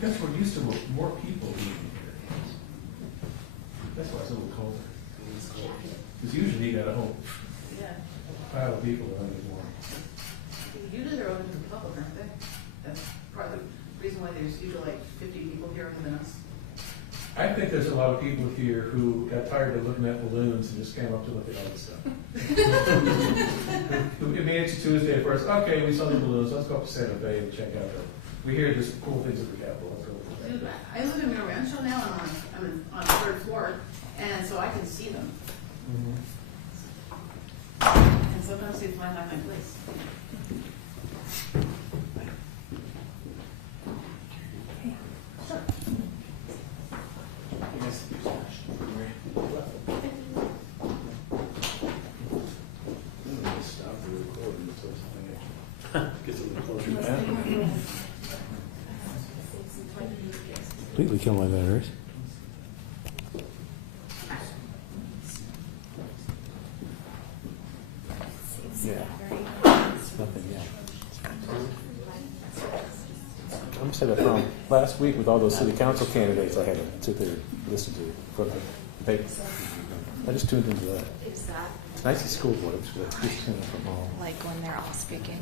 Because we're used to more people being here. That's why it's a little colder. Because usually you got a whole pile of people around you more. Usually they're open to the public, aren't they? That's part of the reason why there's usually like 50 people here other than us. I think there's a lot of people here who got tired of looking at balloons and just came up to look at all this stuff. It may it's Tuesday at first. Okay, we saw the balloons. Let's go up to Santa Fe and check out the. We hear this cool things at the Capitol. Let's go look at that. I live in Rio Rancho now, and I'm on the third floor, and so I can see them. And sometimes they fly by my place. Gets a little closer to that. Completely kill my batteries. Yeah. Nothing yet. I'm just had a problem last week with all those city council candidates I had to sit there and listen to for the debate. I just tuned into that. Is that It's nice to school board. It's just from home. like when they're all speaking?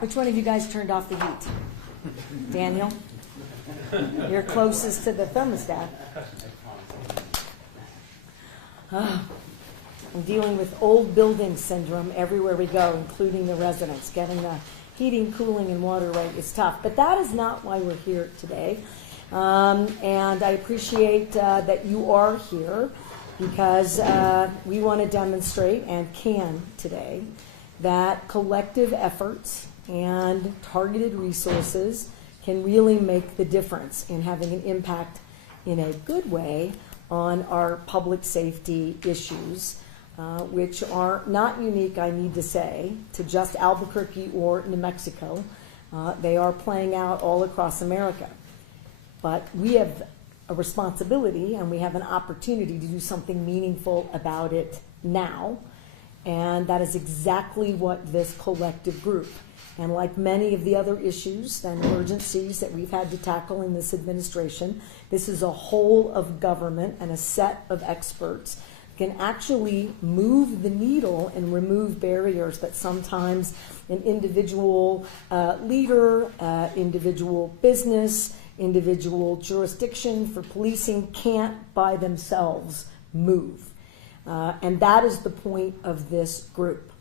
Which one of you guys turned off the heat? Daniel? You're closest to the thermostat. Oh, I'm dealing with old building syndrome everywhere we go, including the residents. Getting the heating, cooling, and water right is tough. But that is not why we're here today. And I appreciate that you are here because we want to demonstrate, and can today, that collective efforts and targeted resources can really make the difference in having an impact in a good way on our public safety issues, which are not unique, I need to say, to just Albuquerque or New Mexico. They are playing out all across America. But we have a responsibility and we have an opportunity to do something meaningful about it now. And that is exactly what this collective group, and like many of the other issues and emergencies that we've had to tackle in this administration, this is a whole of government and a set of experts can actually move the needle and remove barriers that sometimes an individual leader, individual business, individual jurisdiction for policing can't by themselves move. And that is the point of this group.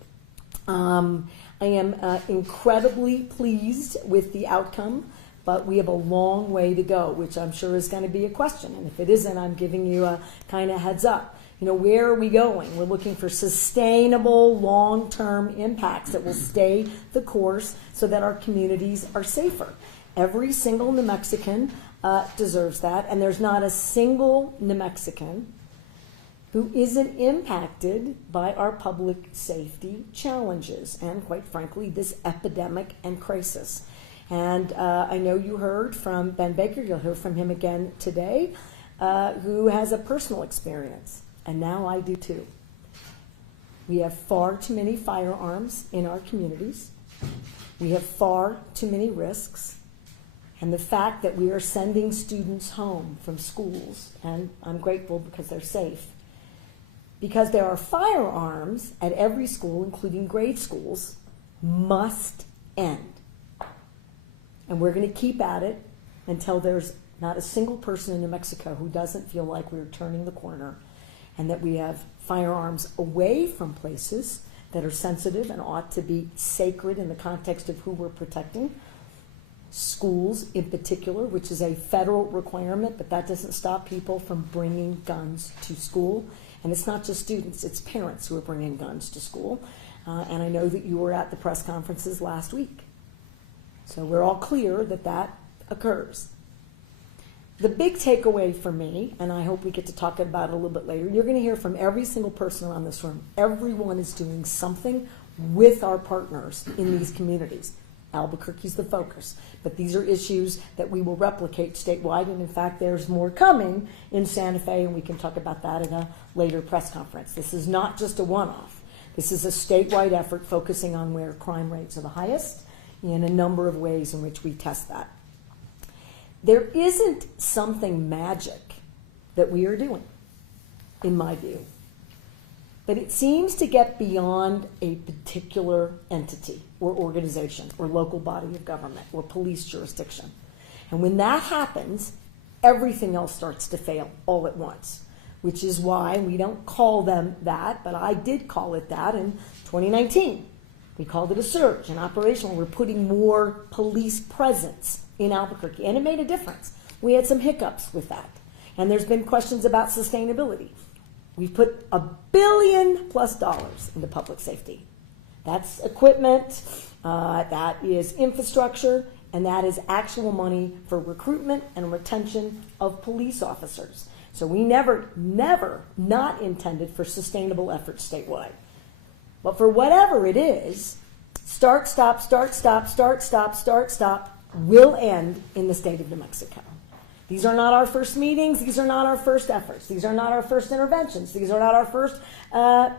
I am incredibly pleased with the outcome, but we have a long way to go, which I'm sure is going to be a question. And if it isn't, I'm giving you a kind of heads up. You know, where are we going? We're looking for sustainable, long-term impacts that will stay the course so that our communities are safer. Every single New Mexican deserves that, and there's not a single New Mexican who isn't impacted by our public safety challenges and, quite frankly, this epidemic and crisis. And I know you heard from Ben Baker, you'll hear from him again today, who has a personal experience, and now I do too. We have far too many firearms in our communities. We have far too many risks. And the fact that we are sending students home from schools, and I'm grateful because they're safe, because there are firearms at every school, including grade schools, must end. And we're going to keep at it until there's not a single person in New Mexico who doesn't feel like we're turning the corner and that we have firearms away from places that are sensitive and ought to be sacred in the context of who we're protecting. Schools in particular, which is a federal requirement, but that doesn't stop people from bringing guns to school. And it's not just students, it's parents who are bringing guns to school. And I know that you were at the press conferences last week. So we're all clear that that occurs. The big takeaway for me, and I hope we get to talk about it a little bit later, you're going to hear from every single person around this room. Everyone is doing something with our partners in these communities. Albuquerque's the focus, but these are issues that we will replicate statewide, and in fact there's more coming in Santa Fe, and we can talk about that in a later press conference. This is not just a one-off. This is a statewide effort focusing on where crime rates are the highest in a number of ways in which we test that. There isn't something magic that we are doing, in my view. But it seems to get beyond a particular entity or organization or local body of government or police jurisdiction. And when that happens, everything else starts to fail all at once, which is why we don't call them that, but I did call it that in 2019. We called it a surge, an operational. We're putting more police presence in Albuquerque, and it made a difference. We had some hiccups with that, and there's been questions about sustainability. We've put $1 billion+ into public safety. That's equipment, that is infrastructure, and that is actual money for recruitment and retention of police officers. So we never not intended for sustainable efforts statewide. But for whatever it is, start, stop, will end in the state of New Mexico. These are not our first meetings. These are not our first efforts. These are not our first interventions. These are not our first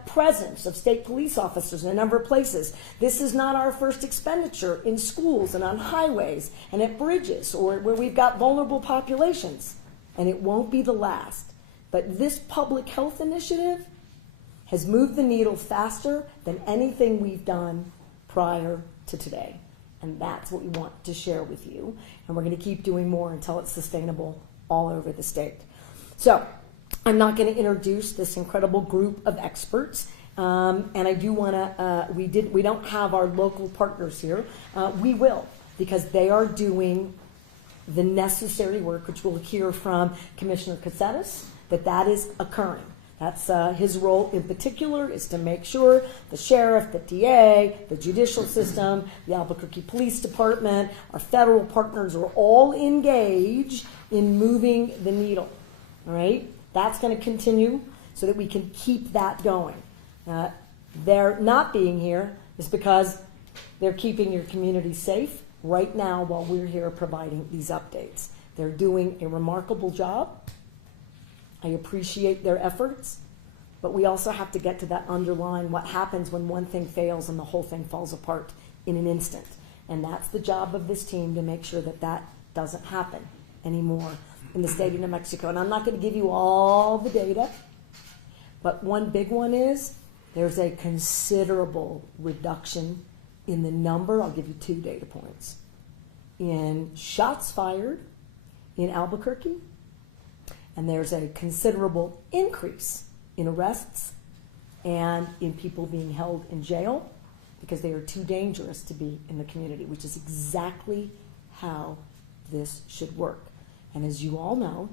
presence of state police officers in a number of places. This is not our first expenditure in schools and on highways and at bridges or where we've got vulnerable populations. And it won't be the last. But this public health initiative has moved the needle faster than anything we've done prior to today. And that's what we want to share with you. And we're going to keep doing more until it's sustainable all over the state. So I'm not going to introduce this incredible group of experts. And I do want to, we don't have our local partners here. We will, because they are doing the necessary work, which we'll hear from Commissioner Caceres, that is occurring. That's his role in particular, is to make sure the sheriff, the DA, the judicial system, the Albuquerque Police Department, our federal partners are all engaged in moving the needle. All right? That's going to continue so that we can keep that going. Their not being here is because they're keeping your community safe right now while we're here providing these updates. They're doing a remarkable job. I appreciate their efforts, but we also have to get to that underlying what happens when one thing fails and the whole thing falls apart in an instant. And that's the job of this team, to make sure that that doesn't happen anymore in the state of New Mexico. And I'm not going to give you all the data, but one big one is there's a considerable reduction in the number, I'll give you 2 data points, in shots fired in Albuquerque, and there's a considerable increase in arrests and in people being held in jail because they are too dangerous to be in the community, which is exactly how this should work. And as you all know,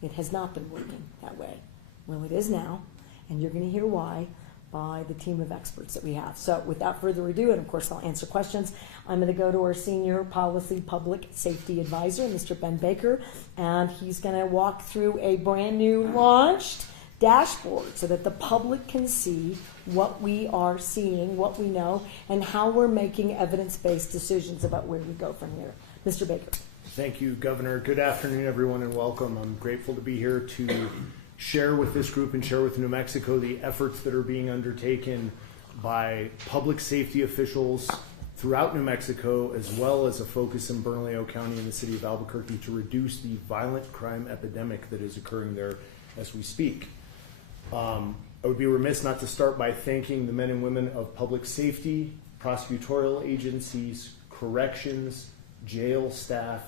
it has not been working that way. Well, it is now, and you're going to hear why by the team of experts that we have. So without further ado, and of course I'll answer questions, I'm going to go to our Senior Policy Public Safety Advisor, Mr. Ben Baker, and he's going to walk through a brand new launched dashboard so that the public can see what we are seeing, what we know, and how we're making evidence-based decisions about where we go from here. Mr. Baker. Thank you, Governor. Good afternoon, everyone, and welcome. I'm grateful to be here to share with this group and share with New Mexico the efforts that are being undertaken by public safety officials throughout New Mexico, as well as a focus in Bernalillo County and the city of Albuquerque to reduce the violent crime epidemic that is occurring there as we speak. I would be remiss not to start by thanking the men and women of public safety, prosecutorial agencies, corrections, jail staff,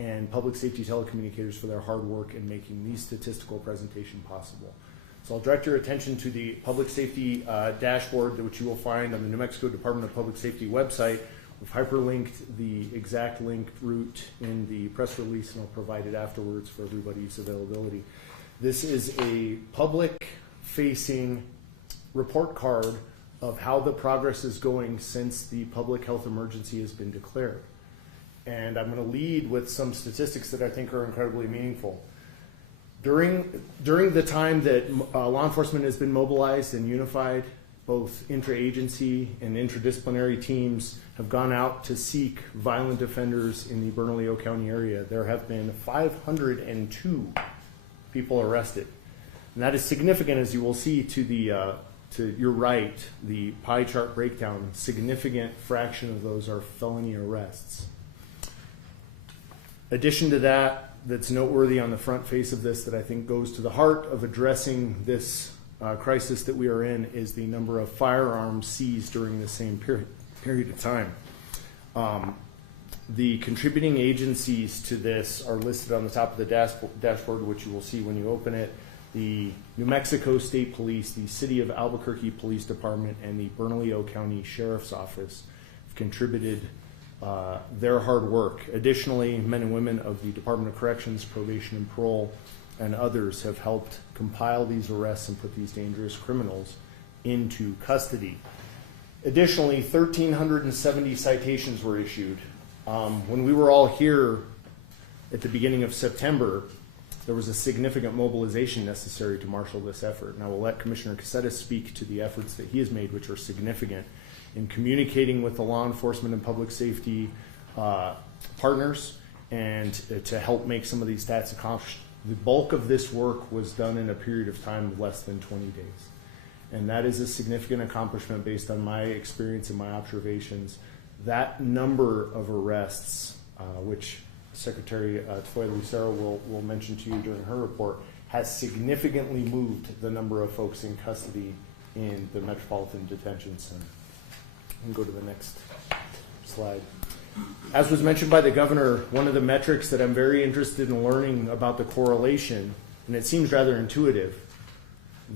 and public safety telecommunicators for their hard work in making these statistical presentation possible. So I'll direct your attention to the public safety dashboard, which you will find on the New Mexico Department of Public Safety website. We've hyperlinked the exact link route in the press release, and I'll provide it afterwards for everybody's availability. This is a public-facing report card of how the progress is going since the public health emergency has been declared. And I'm going to lead with some statistics that I think are incredibly meaningful. During the time that law enforcement has been mobilized and unified, both intra-agency and interdisciplinary teams have gone out to seek violent offenders in the Bernalillo County area. There have been 502 people arrested. And that is significant, as you will see to your right, the pie chart breakdown. Significant fraction of those are felony arrests. Addition to that, that's noteworthy on the front face of this, that I think goes to the heart of addressing this crisis that we are in, is the number of firearms seized during the same period of time. The contributing agencies to this are listed on the top of the dashboard, which you will see when you open it. The New Mexico State Police, the City of Albuquerque Police Department, and the Bernalillo County Sheriff's Office have contributed their hard work. Additionally, men and women of the Department of Corrections, Probation and Parole, and others have helped compile these arrests and put these dangerous criminals into custody. Additionally, 1,370 citations were issued. When we were all here at the beginning of September, there was a significant mobilization necessary to marshal this effort. And I will let Commissioner Caceres speak to the efforts that he has made, which are significant in communicating with the law enforcement and public safety partners, and to help make some of these stats accomplished. The bulk of this work was done in a period of time of less than 20 days. And that is a significant accomplishment based on my experience and my observations. That number of arrests, which Secretary Toya Lucero will mention to you during her report, has significantly moved the number of folks in custody in the Metropolitan Detention Center. And go to the next slide. As was mentioned by the governor, one of the metrics that I'm very interested in learning about the correlation, and it seems rather intuitive,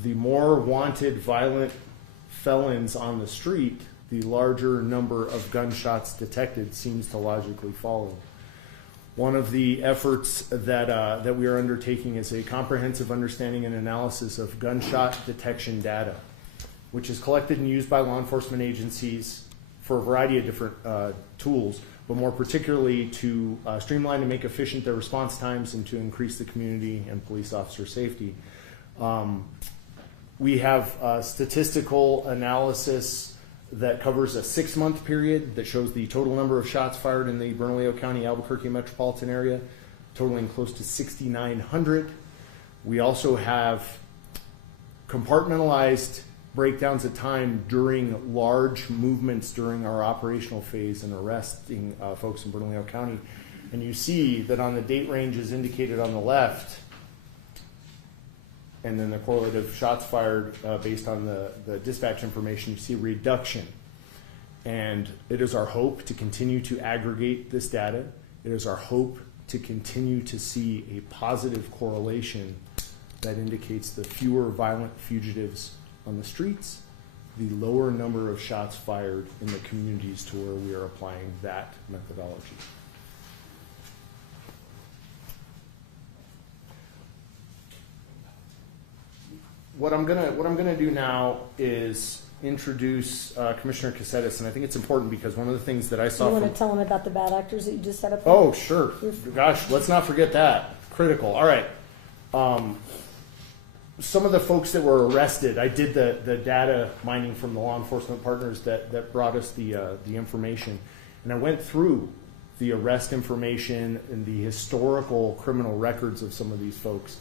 the more wanted violent felons on the street, the larger number of gunshots detected seems to logically follow. One of the efforts that we are undertaking is a comprehensive understanding and analysis of gunshot detection data, which is collected and used by law enforcement agencies for a variety of different tools, but more particularly to streamline and make efficient their response times and to increase the community and police officer safety. We have statistical analysis that covers a 6-month period that shows the total number of shots fired in the Bernalillo County, Albuquerque metropolitan area, totaling close to 6,900. We also have compartmentalized breakdowns of time during large movements during our operational phase and arresting folks in Bernalillo County. And you see that on the date ranges indicated on the left, and then the correlative shots fired based on the dispatch information, you see a reduction. And it is our hope to continue to aggregate this data. It is our hope to continue to see a positive correlation that indicates the fewer violent fugitives on the streets, the lower number of shots fired in the communities to where we are applying that methodology. What I'm gonna do now is introduce Commissioner Caceres, and I think it's important because one of the things that I saw. You want from, to tell them about the bad actors that you just set up there? Oh, sure. Gosh, let's not forget that. Critical. All right. Some of the folks that were arrested, I did the data mining from the law enforcement partners that brought us the information, and I went through the arrest information and the historical criminal records of some of these folks.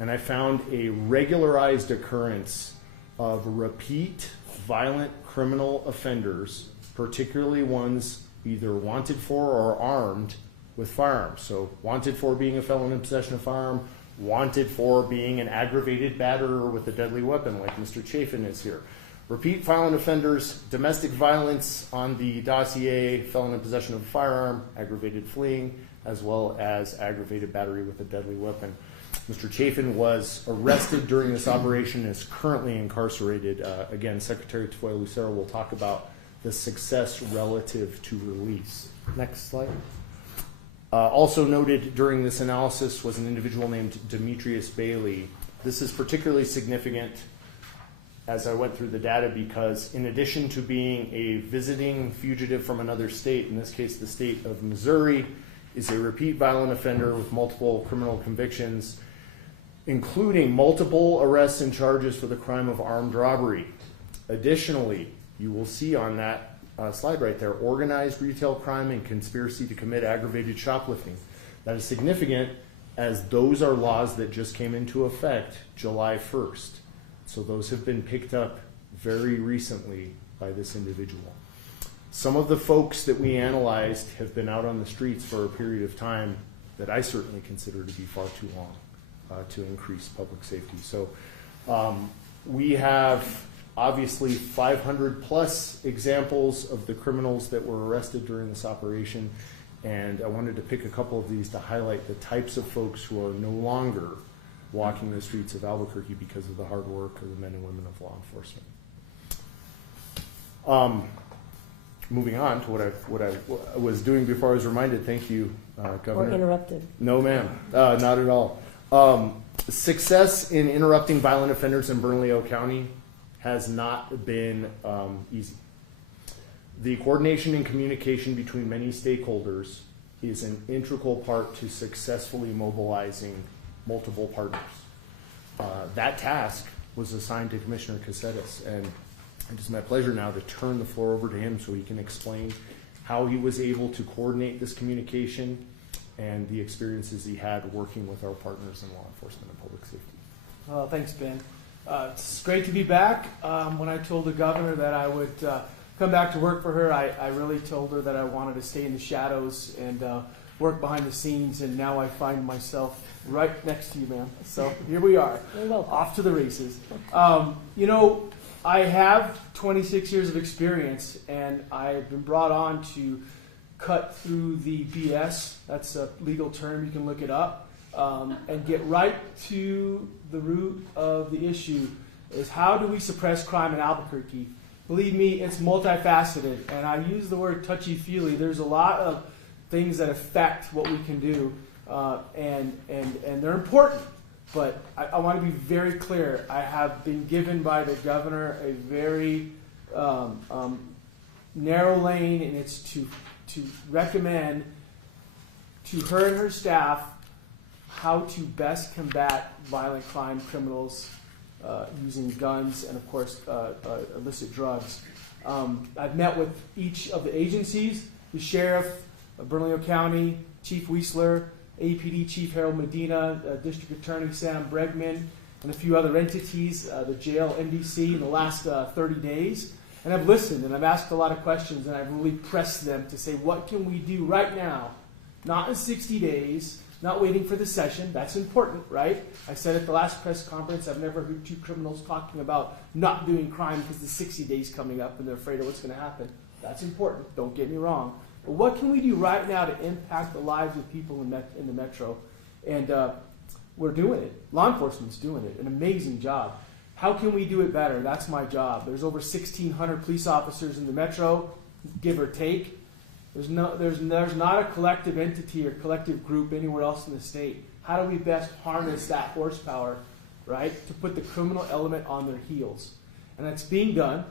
And I found a regularized occurrence of repeat violent criminal offenders, particularly ones either wanted for or armed with firearms. So wanted for being a felon in possession of a firearm, wanted for being an aggravated batterer with a deadly weapon like Mr. Chafin is here. Repeat violent offenders, domestic violence on the dossier, felon in possession of a firearm, aggravated fleeing, as well as aggravated battery with a deadly weapon. Mr. Chafin was arrested during this operation and is currently incarcerated. Again, Secretary Tafoya Lucero will talk about the success relative to release. Next slide. Also noted during this analysis was an individual named Demetrius Bailey. This is particularly significant as I went through the data because in addition to being a visiting fugitive from another state, in this case the state of Missouri, is a repeat violent offender with multiple criminal convictions, including multiple arrests and charges for the crime of armed robbery. Additionally, you will see on that slide right there, organized retail crime and conspiracy to commit aggravated shoplifting. That is significant as those are laws that just came into effect July 1st. So those have been picked up very recently by this individual. Some of the folks that we analyzed have been out on the streets for a period of time that I certainly consider to be far too long to increase public safety. So we have obviously 500 plus examples of the criminals that were arrested during this operation, and I wanted to pick a couple of these to highlight the types of folks who are no longer walking the streets of Albuquerque because of the hard work of the men and women of law enforcement. Moving on to what I was doing before I was reminded. Thank you, Governor. Or interrupted. No, ma'am. Not at all. Success in interrupting violent offenders in Bernalillo County has not been easy. The coordination and communication between many stakeholders is an integral part to successfully mobilizing multiple partners. That task was assigned to Commissioner Caceres, and it is my pleasure now to turn the floor over to him so he can explain how he was able to coordinate this communication and the experiences he had working with our partners in law enforcement and public safety. Thanks, Ben. It's great to be back. When I told the governor that I would come back to work for her, I really told her that I wanted to stay in the shadows and work behind the scenes, and now I find myself right next to you, ma'am. So here we are, off to the races. You know, I have 26 years of experience, and I've been brought on to cut through the BS, that's a legal term, you can look it up, and get right to the root of the issue, is how do we suppress crime in Albuquerque? Believe me, it's multifaceted, and I use the word touchy-feely. There's a lot of things that affect what we can do, and they're important. But I want to be very clear. I have been given by the governor a very narrow lane, and it's to recommend to her and her staff how to best combat violent crime criminals using guns and, of course, illicit drugs. I've met with each of the agencies, the sheriff of Bernalillo County, Chief Weisler, APD Chief Harold Medina, District Attorney Sam Bregman, and a few other entities, the jail, NDC, in the last 30 days. And I've listened, and I've asked a lot of questions, and I've really pressed them to say, what can we do right now? Not in 60 days, not waiting for the session. That's important, right? I said at the last press conference, I've never heard two criminals talking about not doing crime because the 60 days coming up and they're afraid of what's going to happen. That's important. Don't get me wrong. But what can we do right now to impact the lives of people in the metro? And we're doing it. Law enforcement's doing it. An amazing job. How can we do it better? That's my job. There's over 1,600 police officers in the metro, give or take. There's not a collective entity or collective group anywhere else in the state. How do we best harness that horsepower, right, to put the criminal element on their heels? And that's being done.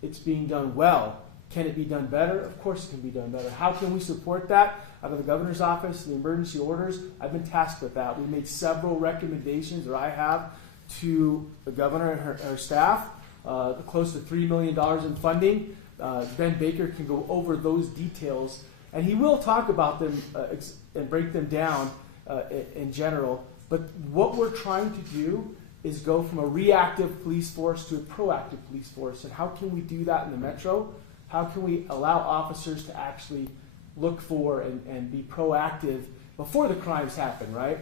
It's being done well. Can it be done better? Of course it can be done better. How can we support that? Out of the governor's office, the emergency orders, I've been tasked with that. We made several recommendations, or I have, to the governor and her staff, close to $3 million in funding. Ben Baker can go over those details, and he will talk about them and break them down in general. But what we're trying to do is go from a reactive police force to a proactive police force. And how can we do that in the metro? How can we allow officers to actually look for and be proactive before the crimes happen, right?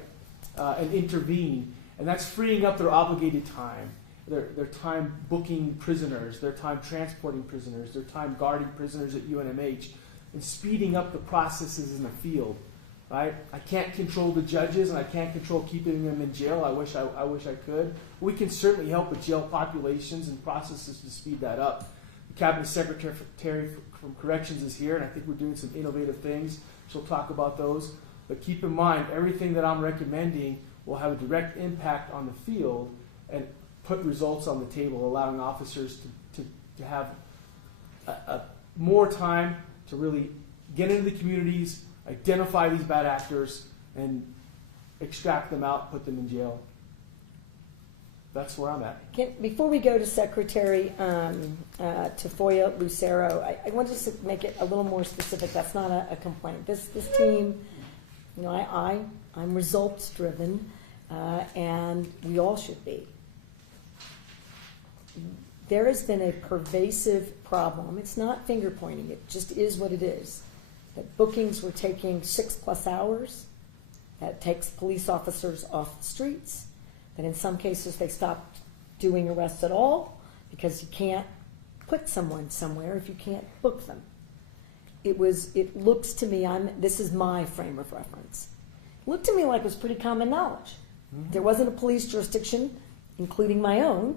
And intervene. And that's freeing up their obligated time. Their time booking prisoners, their time transporting prisoners, their time guarding prisoners at UNMH, and speeding up the processes in the field. Right? I can't control the judges, and I can't control keeping them in jail. I wish I could. We can certainly help with jail populations and processes to speed that up. The Cabinet Secretary from Corrections is here, and I think we're doing some innovative things. She'll talk about those. But keep in mind, everything that I'm recommending will have a direct impact on the field and put results on the table, allowing officers to have more time to really get into the communities, identify these bad actors, and extract them out, put them in jail. That's where I'm at. Before we go to Secretary Tafoya Lucero, I want just to make it a little more specific. That's not a complaint. This team, you know, I'm results driven, and we all should be. There has been a pervasive problem. It's not finger pointing. It just is what it is. That bookings were taking 6+ hours. That takes police officers off the streets. That in some cases they stopped doing arrests at all because you can't put someone somewhere if you can't book them. It looks to me, this is my frame of reference. It looked to me like it was pretty common knowledge. Mm-hmm. There wasn't a police jurisdiction, including my own,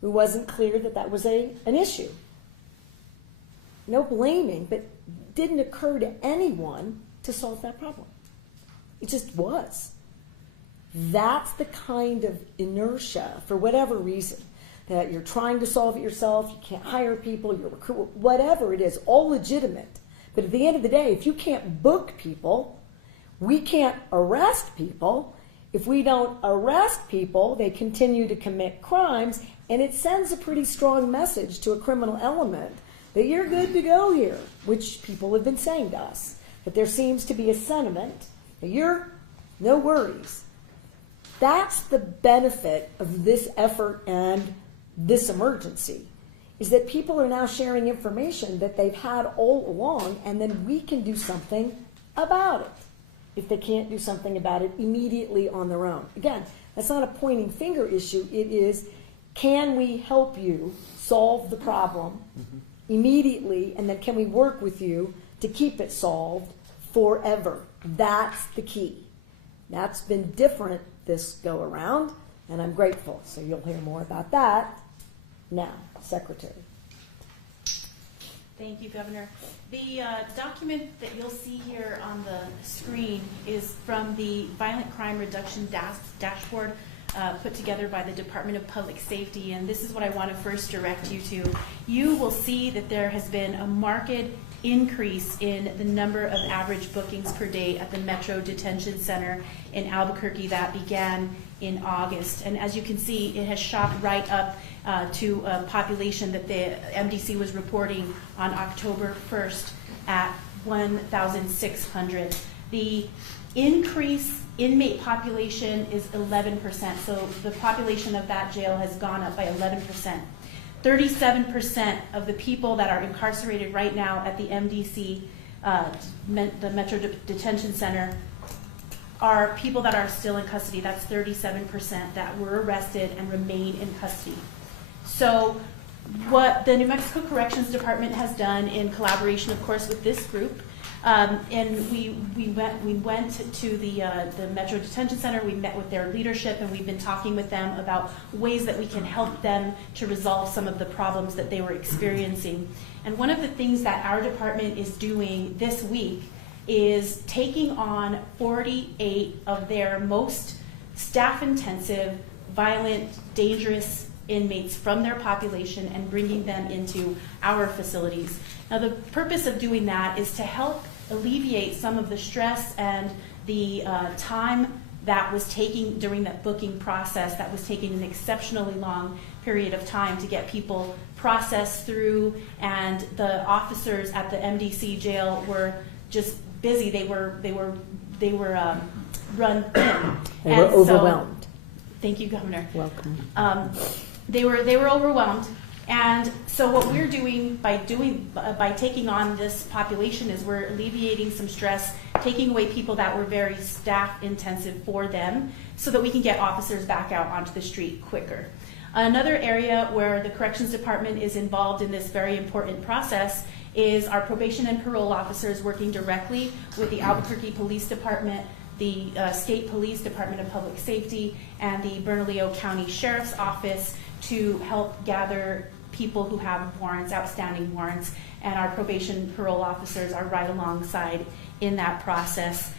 who wasn't clear that was an issue. No blaming, but didn't occur to anyone to solve that problem. It just was. That's the kind of inertia, for whatever reason, that you're trying to solve it yourself, you can't hire people, you're recruit, whatever it is, all legitimate. But at the end of the day, if you can't book people, we can't arrest people. If we don't arrest people, they continue to commit crimes, and it sends a pretty strong message to a criminal element that you're good to go here, which people have been saying to us. But there seems to be a sentiment that you're no worries. That's the benefit of this effort and this emergency, is that people are now sharing information that they've had all along, and then we can do something about it if they can't do something about it immediately on their own. Again, that's not a pointing finger issue. It is, can we help you solve the problem immediately, and then can we work with you to keep it solved forever. That's the key. That's been different this go around, and I'm grateful. So you'll hear more about that now, Secretary. Thank you, Governor. The document that you'll see here on the screen is from the Violent Crime Reduction Dashboard put together by the Department of Public Safety, and this is what I want to first direct you to. You will see that there has been a marked increase in the number of average bookings per day at the Metro Detention Center in Albuquerque that began in August. And as you can see, it has shot right up to a population that the MDC was reporting on October 1st at 1,600. The increase inmate population is 11%, so the population of that jail has gone up by 11%. 37% of the people that are incarcerated right now at the MDC, the Metro Detention Center, are people that are still in custody. That's 37% that were arrested and remain in custody. So what the New Mexico Corrections Department has done, in collaboration, of course, with this group, and we went to the Metro Detention Center. We met with their leadership, and we've been talking with them about ways that we can help them to resolve some of the problems that they were experiencing. And one of the things that our department is doing this week is taking on 48 of their most staff-intensive, violent, dangerous inmates from their population and bringing them into our facilities. Now, the purpose of doing that is to help alleviate some of the stress and the time that was taking during that booking process, that was taking an exceptionally long period of time to get people processed through, and the officers at the MDC jail were just busy. They were run thin. They were overwhelmed. Thank you, Governor. Welcome. They were overwhelmed, and so what we're doing by taking on this population is we're alleviating some stress, taking away people that were very staff intensive for them, so that we can get officers back out onto the street quicker. Another area where the Corrections Department is involved in this very important process is our probation and parole officers working directly with the Albuquerque Police Department, the State Police Department of Public Safety, and the Bernalillo County Sheriff's Office to help gather people who have warrants, outstanding warrants, and our probation parole officers are right alongside in that process.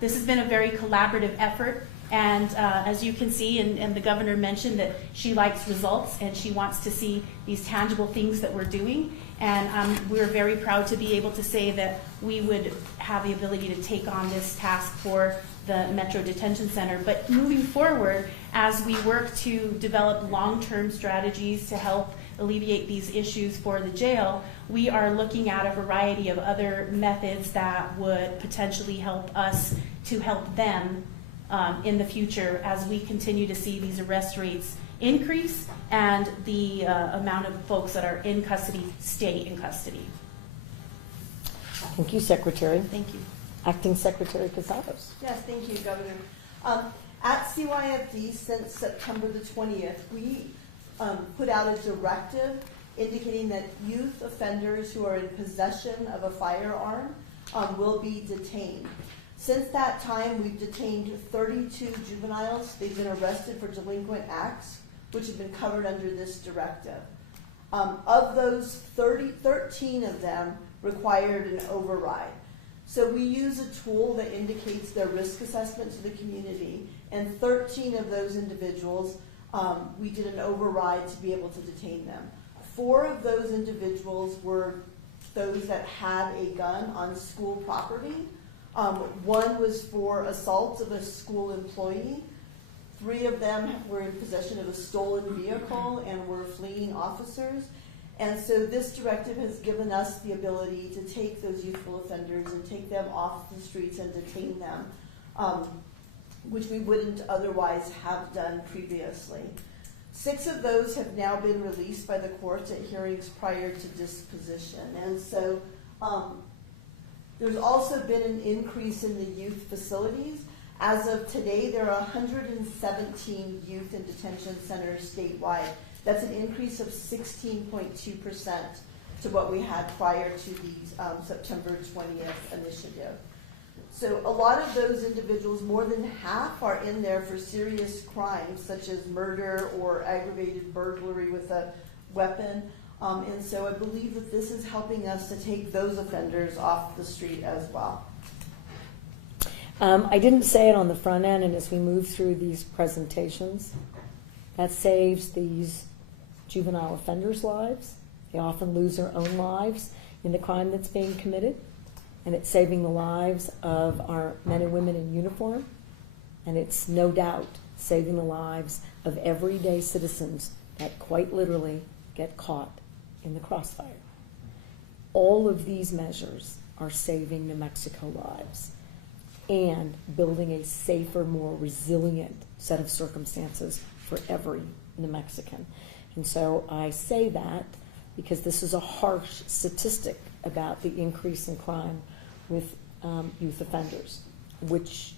This has been a very collaborative effort, and as you can see, and the governor mentioned that she likes results and she wants to see these tangible things that we're doing, and we're very proud to be able to say that we would have the ability to take on this task for the Metro Detention Center. But moving forward, as we work to develop long-term strategies to help alleviate these issues for the jail, we are looking at a variety of other methods that would potentially help us to help them in the future as we continue to see these arrest rates increase and the amount of folks that are in custody stay in custody. Thank you, Secretary. Thank you. Acting Secretary Casados. Yes, thank you, Governor. At CYFD since September the 20th, we put out a directive indicating that youth offenders who are in possession of a firearm will be detained. Since that time, we've detained 32 juveniles. They've been arrested for delinquent acts, which have been covered under this directive. Of those, 13 of them required an override. So we use a tool that indicates their risk assessment to the community, and 13 of those individuals, we did an override to be able to detain them. 4 of those individuals were those that had a gun on school property. 1 was for assault of a school employee. 3 of them were in possession of a stolen vehicle and were fleeing officers. And so this directive has given us the ability to take those youthful offenders and take them off the streets and detain them, which we wouldn't otherwise have done previously. 6 of those have now been released by the courts at hearings prior to disposition. And so there's also been an increase in the youth facilities. As of today, there are 117 youth in detention centers statewide. That's an increase of 16.2% to what we had prior to the September 20th initiative. So a lot of those individuals, more than half, are in there for serious crimes such as murder or aggravated burglary with a weapon. And so I believe that this is helping us to take those offenders off the street as well. I didn't say it on the front end, and as we move through these presentations, that saves these juvenile offenders' lives. They often lose their own lives in the crime that's being committed, and it's saving the lives of our men and women in uniform, and it's no doubt saving the lives of everyday citizens that quite literally get caught in the crossfire. All of these measures are saving New Mexico lives and building a safer, more resilient set of circumstances for every New Mexican. And so I say that because this is a harsh statistic about the increase in crime with youth offenders, which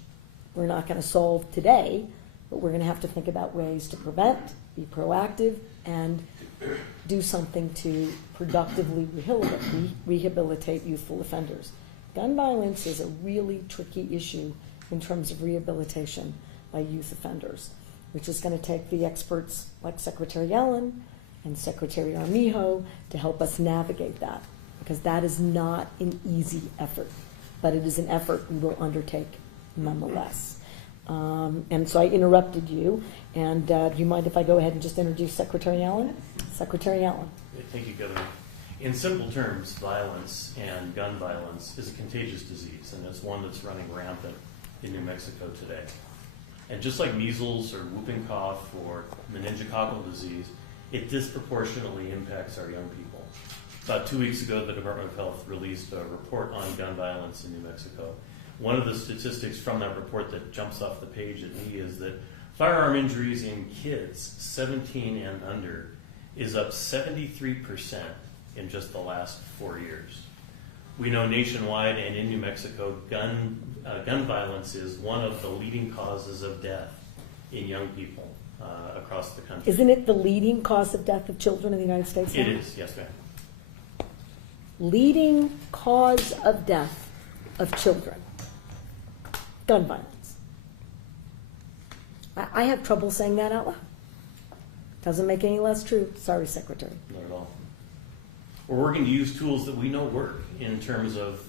we're not going to solve today, but we're going to have to think about ways to prevent, be proactive, and do something to productively rehabilitate youthful offenders. Gun violence is a really tricky issue in terms of rehabilitation by youth offenders, which is going to take the experts like Secretary Yellen and Secretary Armijo to help us navigate that, because that is not an easy effort, but it is an effort we will undertake nonetheless. And so I interrupted you, and do you mind if I go ahead and just introduce Secretary Yellen? Secretary Yellen. Thank you, Governor. In simple terms, violence and gun violence is a contagious disease, and it's one that's running rampant in New Mexico today. And just like measles or whooping cough or meningococcal disease, it disproportionately impacts our young people. About 2 weeks ago, the Department of Health released a report on gun violence in New Mexico. One of the statistics from that report that jumps off the page at me is that firearm injuries in kids 17 and under is up 73% in just the last 4 years. We know nationwide and in New Mexico, gun violence is one of the leading causes of death in young people across the country. Isn't it the leading cause of death of children in the United States now? It is, yes, ma'am. Leading cause of death of children. Gun violence. I have trouble saying that out loud. Doesn't make any less true. Sorry, Secretary. Not at all. We're working to use tools that we know work in terms of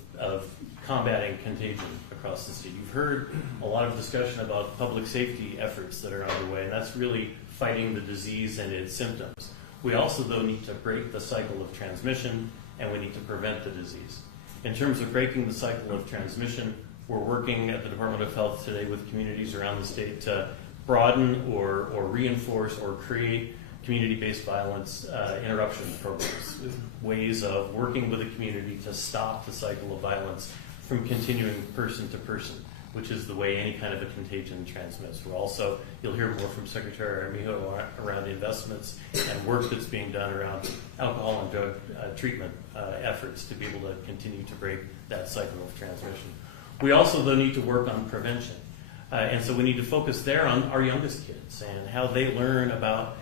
combating contagion across the state. You've heard a lot of discussion about public safety efforts that are underway, and that's really fighting the disease and its symptoms. We also, though, need to break the cycle of transmission, and we need to prevent the disease. In terms of breaking the cycle of transmission, we're working at the Department of Health today with communities around the state to broaden or reinforce or create community-based violence interruption programs, ways of working with the community to stop the cycle of violence from continuing person to person, which is the way any kind of a contagion transmits. We're also, you'll hear more from Secretary Armijo around investments and work that's being done around alcohol and drug treatment efforts to be able to continue to break that cycle of transmission. We also, though, need to work on prevention. And so we need to focus there on our youngest kids and how they learn about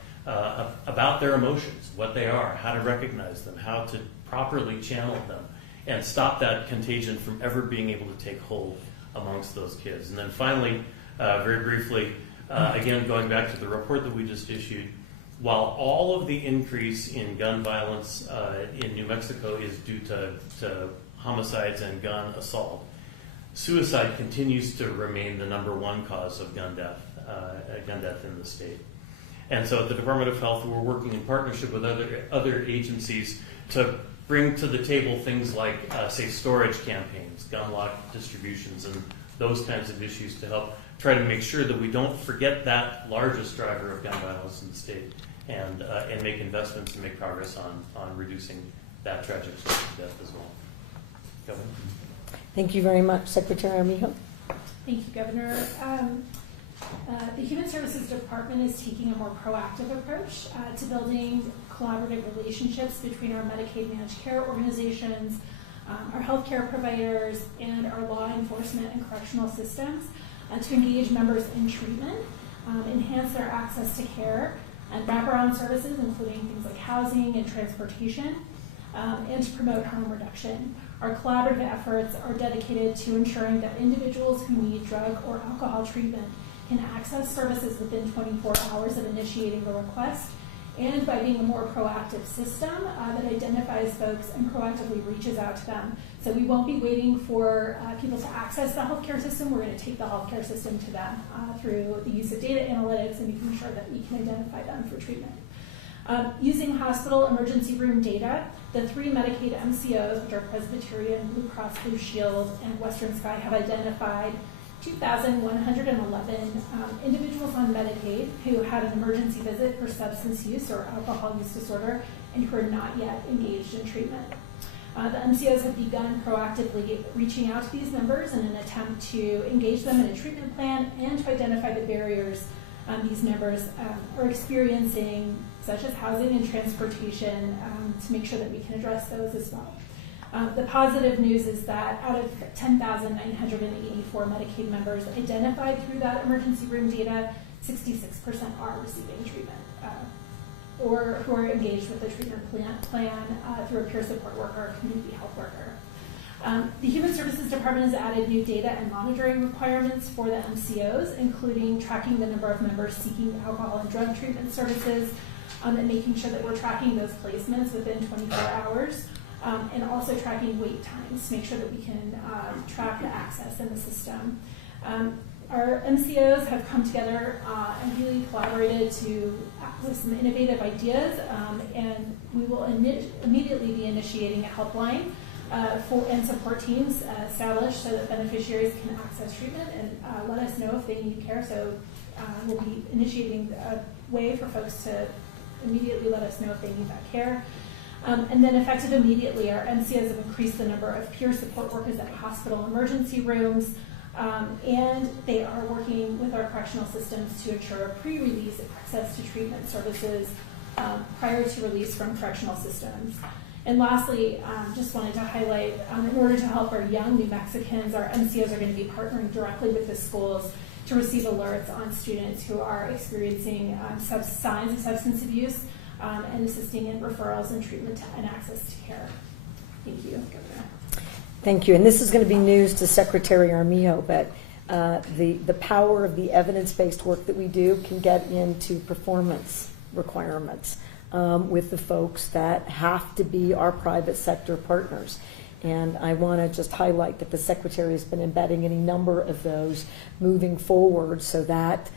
their emotions, what they are, how to recognize them, how to properly channel them, and stop that contagion from ever being able to take hold amongst those kids. And then finally, very briefly, again, going back to the report that we just issued, while all of the increase in gun violence in New Mexico is due to homicides and gun assault, suicide continues to remain the #1 cause of gun death in the state. And so at the Department of Health, we're working in partnership with other agencies to bring to the table things like safe storage campaigns, gun lock distributions, and those kinds of issues to help try to make sure that we don't forget that largest driver of gun violence in the state and make investments and make progress on reducing that tragic source of death as well. Governor? Thank you very much. Secretary Armijo. Thank you, Governor. The Human Services Department is taking a more proactive approach to building collaborative relationships between our Medicaid managed care organizations, our healthcare providers, and our law enforcement and correctional systems to engage members in treatment, enhance their access to care, and wraparound services, including things like housing and transportation, and to promote harm reduction. Our collaborative efforts are dedicated to ensuring that individuals who need drug or alcohol treatment can access services within 24 hours of initiating the request, and by being a more proactive system that identifies folks and proactively reaches out to them. So we won't be waiting for people to access the healthcare system. We're going to take the healthcare system to them through the use of data analytics and making sure that we can identify them for treatment. Using hospital emergency room data, the 3 Medicaid MCOs, which are Presbyterian, Blue Cross Blue Shield, and Western Sky, have identified 2,111 individuals on Medicaid who had an emergency visit for substance use or alcohol use disorder and who are not yet engaged in treatment. The MCOs have begun proactively reaching out to these members in an attempt to engage them in a treatment plan and to identify the barriers these members are experiencing, such as housing and transportation, to make sure that we can address those as well. The positive news is that out of 10,984 Medicaid members identified through that emergency room data, 66% are receiving treatment or who are engaged with the treatment plan through a peer support worker or community health worker. The Human Services Department has added new data and monitoring requirements for the MCOs, including tracking the number of members seeking alcohol and drug treatment services, and making sure that we're tracking those placements within 24 hours. And also tracking wait times to make sure that we can track the access in the system. Our MCOs have come together and really collaborated with some innovative ideas, and we will immediately be initiating a helpline and support teams established so that beneficiaries can access treatment and let us know if they need care. So we'll be initiating a way for folks to immediately let us know if they need that care. And then effective immediately, our MCOs have increased the number of peer support workers at hospital emergency rooms, and they are working with our correctional systems to ensure pre-release access to treatment services prior to release from correctional systems. And lastly, just wanted to highlight, in order to help our young New Mexicans, our MCOs are going to be partnering directly with the schools to receive alerts on students who are experiencing signs of substance abuse, and assisting in referrals and treatment and access to care. Thank you, Governor. Thank you. And this is going to be news to Secretary Armijo, but the power of the evidence-based work that we do can get into performance requirements with the folks that have to be our private sector partners. And I want to just highlight that the Secretary has been embedding any number of those moving forward so that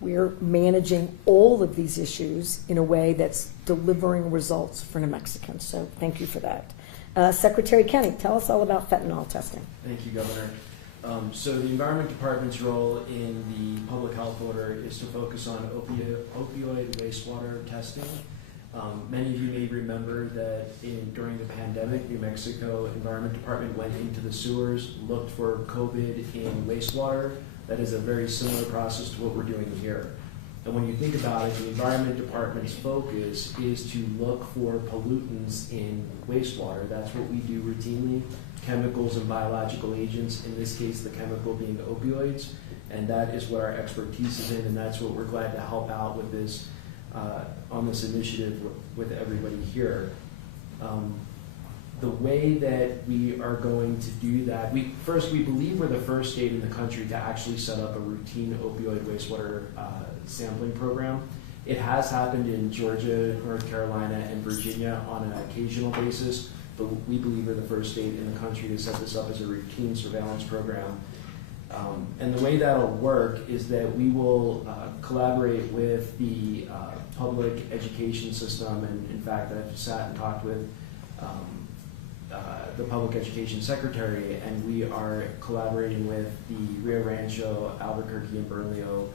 we're managing all of these issues in a way that's delivering results for New Mexicans. So thank you for that. Secretary Kenny, tell us all about fentanyl testing. Thank you, Governor. So the Environment Department's role in the public health order is to focus on opioid wastewater testing. Many of you may remember that during the pandemic, New Mexico Environment Department went into the sewers, looked for COVID in wastewater. That is a very similar process to what we're doing here. And when you think about it, the Environment Department's focus is to look for pollutants in wastewater. That's what we do routinely, chemicals and biological agents, in this case the chemical being opioids, and that is what our expertise is in, and that's what we're glad to help out with this, on this initiative with everybody here. The way that we are going to do that, we believe we're the first state in the country to actually set up a routine opioid wastewater sampling program. It has happened in Georgia, North Carolina, and Virginia on an occasional basis, but we believe we're the first state in the country to set this up as a routine surveillance program. And the way that'll work is that we will collaborate with the public education system, and in fact I've sat and talked with the public education secretary, and we are collaborating with the Rio Rancho, Albuquerque, and Bernalillo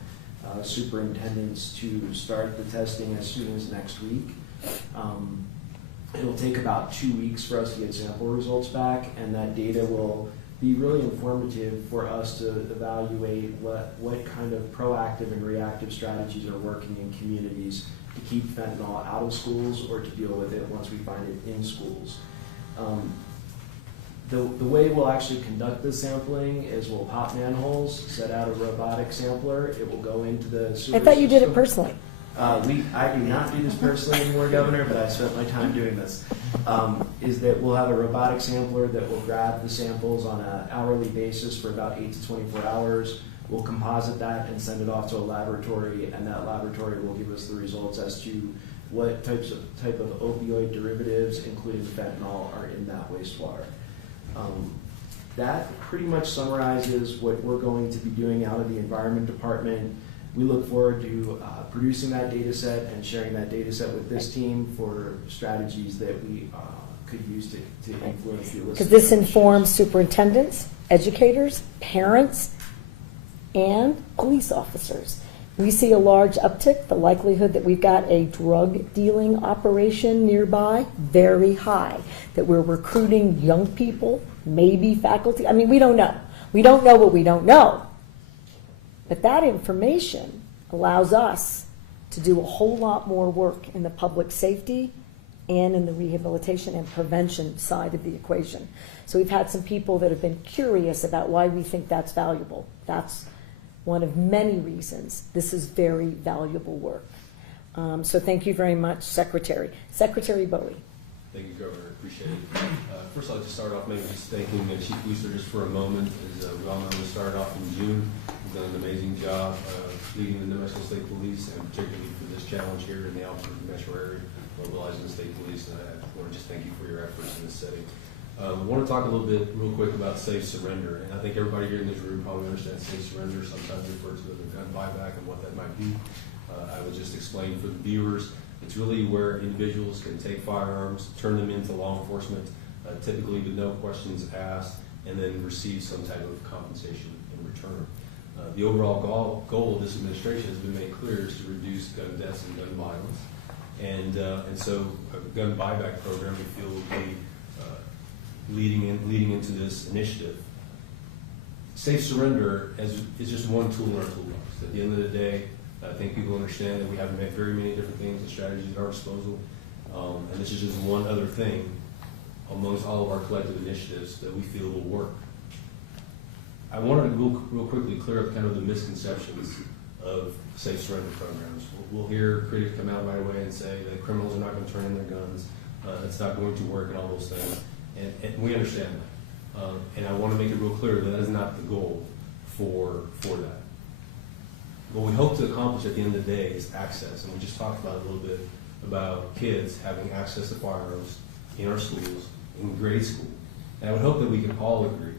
superintendents to start the testing as soon as next week. It'll take about 2 weeks for us to get sample results back, and that data will be really informative for us to evaluate what kind of proactive and reactive strategies are working in communities to keep fentanyl out of schools or to deal with it once we find it in schools. The way we'll actually conduct the sampling is we'll pop manholes, set out a robotic sampler. It will go into the sewer I thought you did it system. personally. I do not do this personally anymore, Governor, but I've spent my time doing this, is that we'll have a robotic sampler that will grab the samples on an hourly basis for about 8 to 24 hours. We'll composite that and send it off to a laboratory, and that laboratory will give us the results as to what type of opioid derivatives, including fentanyl, are in that wastewater. That pretty much summarizes what we're going to be doing out of the Environment Department. We look forward to producing that data set and sharing that data set with this team for strategies that we could use to influence the illicit. Because this informs superintendents, educators, parents, and police officers. We see a large uptick. The likelihood that we've got a drug dealing operation nearby, very high. That we're recruiting young people, maybe faculty. I mean, we don't know. We don't know what we don't know. But that information allows us to do a whole lot more work in the public safety and in the rehabilitation and prevention side of the equation. So we've had some people that have been curious about why we think that's valuable. That's one of many reasons this is very valuable work. So thank you very much, Secretary. Secretary Bowie. Thank you, Governor. Appreciate it. First, I'd like to start off maybe just thanking Chief Booster just for a moment. As we all know, we started off in June. We've done an amazing job leading the New Mexico State Police, and particularly for this challenge here in the Albuquerque metro area, mobilizing the state police. And I want to just thank you for your efforts in this setting. I want to talk a little bit real quick about safe surrender. And I think everybody here in this room probably understands safe surrender, sometimes referred to as a gun buyback and what that might be. I would just explain for the viewers. It's really where individuals can take firearms, turn them into law enforcement, typically with no questions asked, and then receive some type of compensation in return. The overall goal of this administration has been made clear is to reduce gun deaths and gun violence. And so a gun buyback program we feel will be leading into this initiative. Safe surrender is just one tool in our toolbox. At the end of the day, I think people understand that we have very many different things and strategies at our disposal. And this is just one other thing amongst all of our collective initiatives that we feel will work. I wanted to real quickly clear up kind of the misconceptions of safe surrender programs. We'll hear critics come out right away and say that criminals are not going to turn in their guns, it's not going to work and all those things. And we understand that. And I want to make it real clear that is not the goal for that. What we hope to accomplish at the end of the day is access, and we just talked about a little bit about kids having access to firearms in our schools, in grade school. And I would hope that we can all agree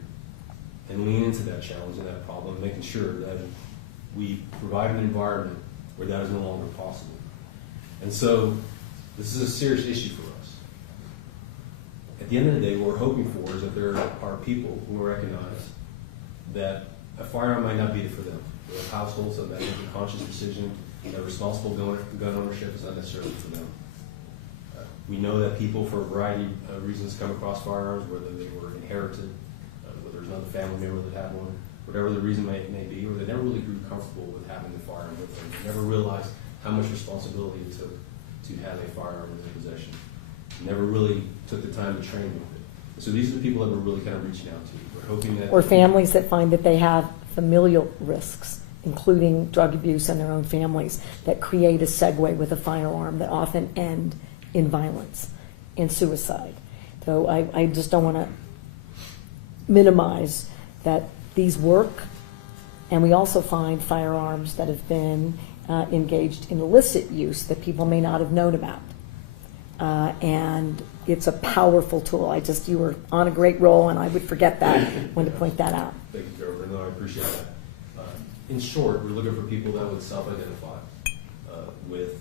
and lean into that challenge and that problem, making sure that we provide an environment where that is no longer possible. And so this is a serious issue for us. At the end of the day, what we're hoping for is that there are people who recognize that a firearm might not be for them. We have households that make a conscious decision that responsible gun ownership is not necessarily for them. We know that people, for a variety of reasons, come across firearms, whether they were inherited, whether there's another family member that had one, whatever the reason may be, or they never really grew comfortable with having the firearm with them. They never realized how much responsibility it took to have a firearm in their possession. Never really took the time to train with it. So these are the people that we're really kind of reaching out to. We're hoping that... Or families that find that they have familial risks, including drug abuse in their own families, that create a segue with a firearm that often end in violence and suicide. So I just don't want to minimize that these work, and we also find firearms that have been engaged in illicit use that people may not have known about. And it's a powerful tool. You were on a great roll, and I would forget that when to point that out. Thank you, Governor. No, I appreciate that. In short, we're looking for people that would self-identify with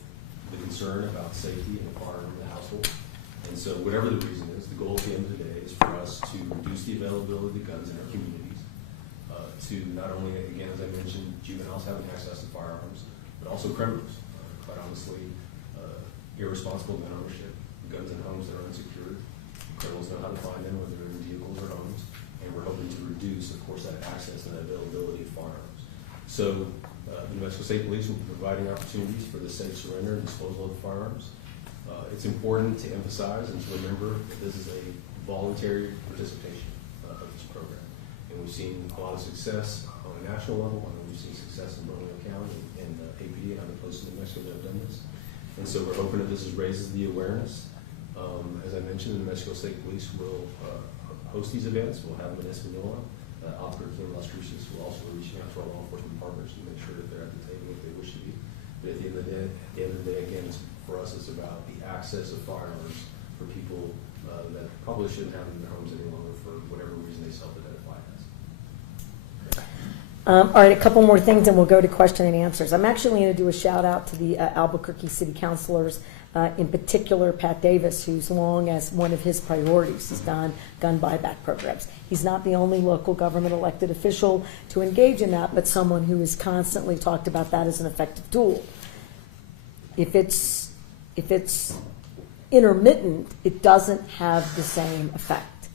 the concern about safety and the firearm in the household. And so whatever the reason is, the goal at the end of the day is for us to reduce the availability of guns in our communities, to not only, again, as I mentioned, juveniles having access to firearms, but also criminals. Quite honestly, irresponsible gun ownership, guns in homes that are unsecured. Criminals know how to find them, whether they're in vehicles or homes, and we're hoping to reduce, of course, that access and that availability of firearms. So the New Mexico State Police will be providing opportunities for the safe surrender and disposal of firearms. It's important to emphasize and to remember that this is a voluntary participation of this program. And we've seen a lot of success on a national level, and we've seen success in Bernalillo County and APD and other places in New Mexico that have done this. And so we're hoping that this raises the awareness. As I mentioned, the New Mexico State Police will host these events. We'll have them in Espanola. Albuquerque and Las Cruces will also be reaching out to our law enforcement partners to make sure that they're at the table if they wish to be. But at the end of the day, again, for us, it's about the access of firearms for people that probably shouldn't have them in their homes any longer for whatever reason they self-identify as. All right, a couple more things and we'll go to question and answers. I'm actually going to do a shout out to the Albuquerque City Councilors, in particular Pat Davis, who's long as one of his priorities is gun buyback programs. He's not the only local government elected official to engage in that, but someone who has constantly talked about that as an effective tool. If it's intermittent, it doesn't have the same effect.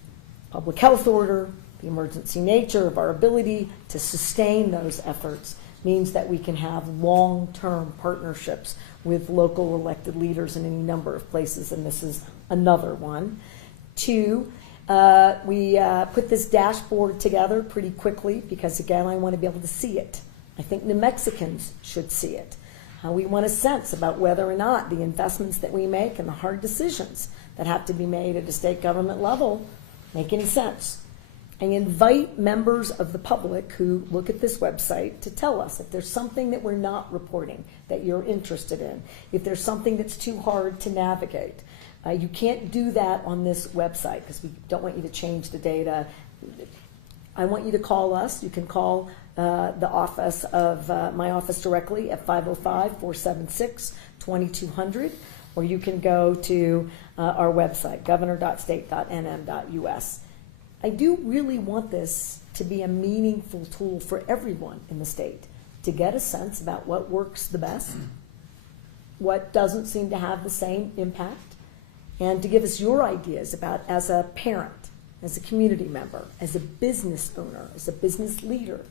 Public health order, the emergency nature of our ability to sustain those efforts means that we can have long-term partnerships with local elected leaders in any number of places, and this is another one. Two, we put this dashboard together pretty quickly because, again, I want to be able to see it. I think New Mexicans should see it. We want a sense about whether or not the investments that we make and the hard decisions that have to be made at a state government level make any sense. I invite members of the public who look at this website to tell us if there's something that we're not reporting that you're interested in, if there's something that's too hard to navigate. You can't do that on this website because we don't want you to change the data. I want you to call us. You can call the office of my office directly at 505-476-2200, or you can go to our website, governor.state.nm.us. I do really want this to be a meaningful tool for everyone in the state to get a sense about what works the best, what doesn't seem to have the same impact, and to give us your ideas about, as a parent, as a community member, as a business owner, as a business leader,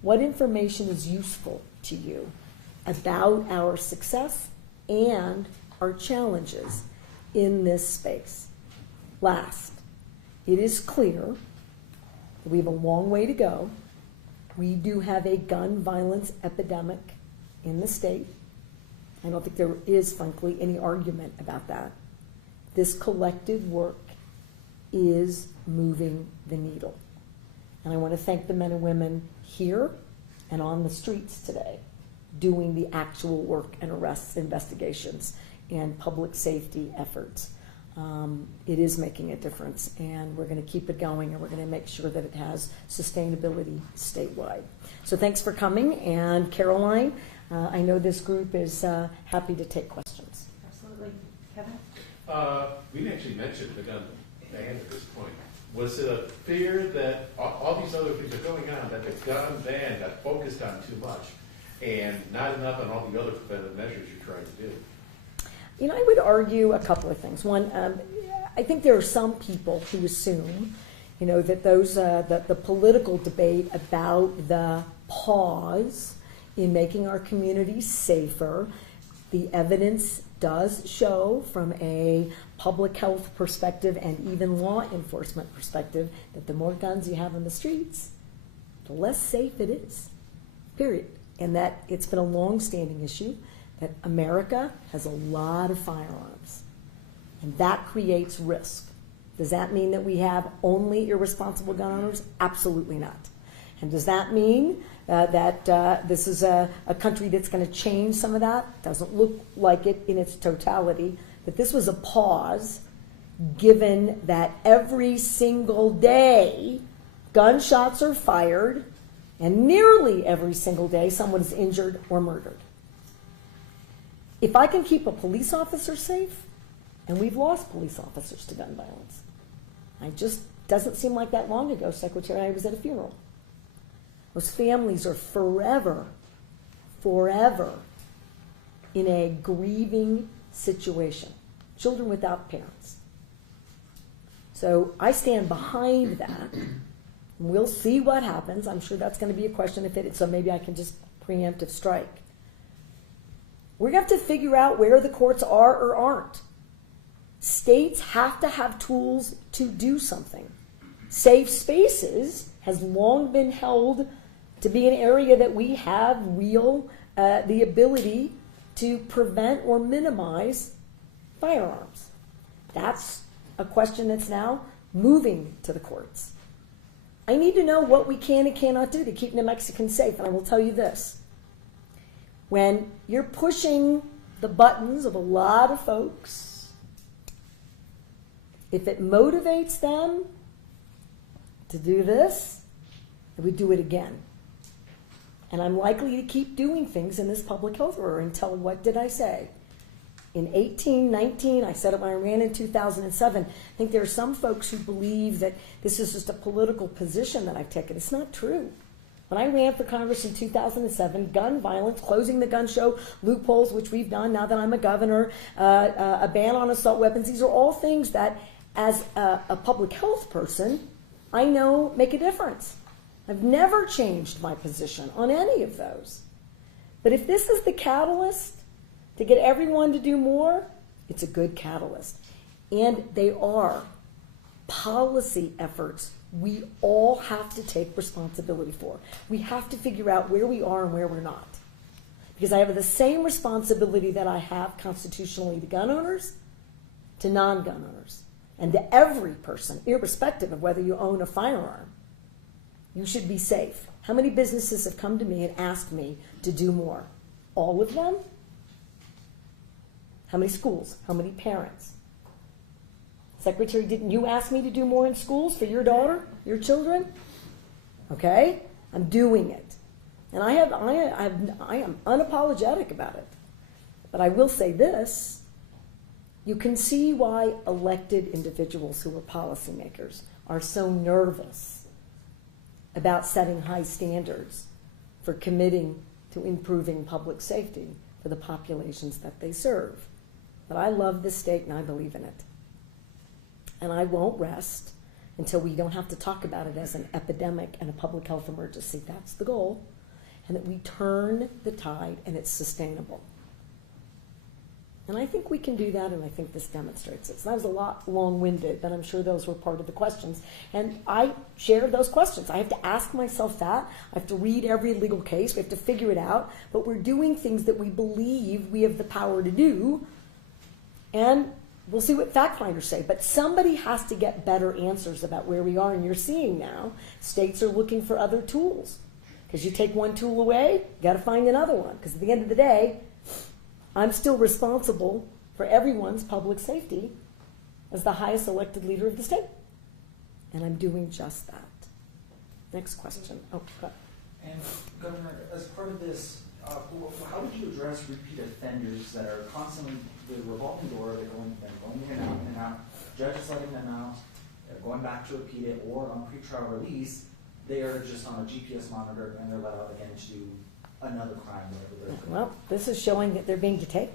what information is useful to you about our success and our challenges in this space. Last, it is clear that we have a long way to go. We do have a gun violence epidemic in the state. I don't think there is, frankly, any argument about that. This collective work is moving the needle. And I want to thank the men and women here and on the streets today doing the actual work and arrests, investigations, and public safety efforts. It is making a difference, and we're going to keep it going, and we're going to make sure that it has sustainability statewide. So thanks for coming, and Caroline, I know this group is happy to take questions. Absolutely. Kevin? We didn't actually mention the gun ban at this point. Was it a fear that all these other things are going on, that the gun ban got focused on too much and not enough on all the other preventive measures you're trying to do? You know, I would argue a couple of things. One, I think there are some people who assume, you know, that those that the political debate about the pause in making our communities safer, the evidence does show from a public health perspective and even law enforcement perspective that the more guns you have on the streets, the less safe it is, period. And that it's been a long-standing issue that America has a lot of firearms, and that creates risk. Does that mean that we have only irresponsible gun owners? Absolutely not. And does that mean that this is a country that's going to change some of that? Doesn't look like it in its totality, but this was a pause given that every single day gunshots are fired, and nearly every single day someone is injured or murdered. If I can keep a police officer safe, and we've lost police officers to gun violence. Doesn't seem like that long ago, Secretary, I was at a funeral. Those families are forever in a grieving situation. Children without parents. So I stand behind that. We'll see what happens. I'm sure that's going to be a question so maybe I can just preemptive strike. We're going to have to figure out where the courts are or aren't. States have to have tools to do something. Safe spaces has long been held to be an area that we have real the ability to prevent or minimize firearms. That's a question that's now moving to the courts. I need to know what we can and cannot do to keep New Mexicans safe, and I will tell you this. When you're pushing the buttons of a lot of folks, if it motivates them to do this, I would do it again. And I'm likely to keep doing things in this public health order until, what did I say? In 1819, I said it when I ran in 2007, I think there are some folks who believe that this is just a political position that I've taken. It's not true. When I ran for Congress in 2007, gun violence, closing the gun show loopholes, which we've done now that I'm a governor, a ban on assault weapons, these are all things that, as a public health person, I know make a difference. I've never changed my position on any of those. But if this is the catalyst to get everyone to do more, it's a good catalyst. And they are policy efforts we all have to take responsibility for. We have to figure out where we are and where we're not. Because I have the same responsibility that I have constitutionally to gun owners, to non-gun owners, and to every person, irrespective of whether you own a firearm. You should be safe. How many businesses have come to me and asked me to do more? All of them? How many schools? How many parents? Secretary, didn't you ask me to do more in schools for your daughter, your children? Okay, I'm doing it. And I am unapologetic about it. But I will say this, you can see why elected individuals who are policymakers are so nervous about setting high standards for committing to improving public safety for the populations that they serve. But I love this state and I believe in it. And I won't rest until we don't have to talk about it as an epidemic and a public health emergency. That's the goal. And that we turn the tide and it's sustainable. And I think we can do that, and I think this demonstrates it. So that was a lot long-winded, but I'm sure those were part of the questions. And I share those questions. I have to ask myself that. I have to read every legal case. We have to figure it out. But we're doing things that we believe we have the power to do. And we'll see what fact finders say. But somebody has to get better answers about where we are. And you're seeing now states are looking for other tools. Because you take one tool away, you got to find another one. Because at the end of the day, I'm still responsible for everyone's public safety as the highest elected leader of the state. And I'm doing just that. Next question. Oh, go ahead. And Governor, as part of this, how would you address repeat offenders that are constantly, the revolving door, they're going in and out, judges letting them out, they're going back to repeat it, or on pretrial release, they are just on a GPS monitor and they're let out again to do another crime, whatever they're doing. Well, this is showing that they're being detained.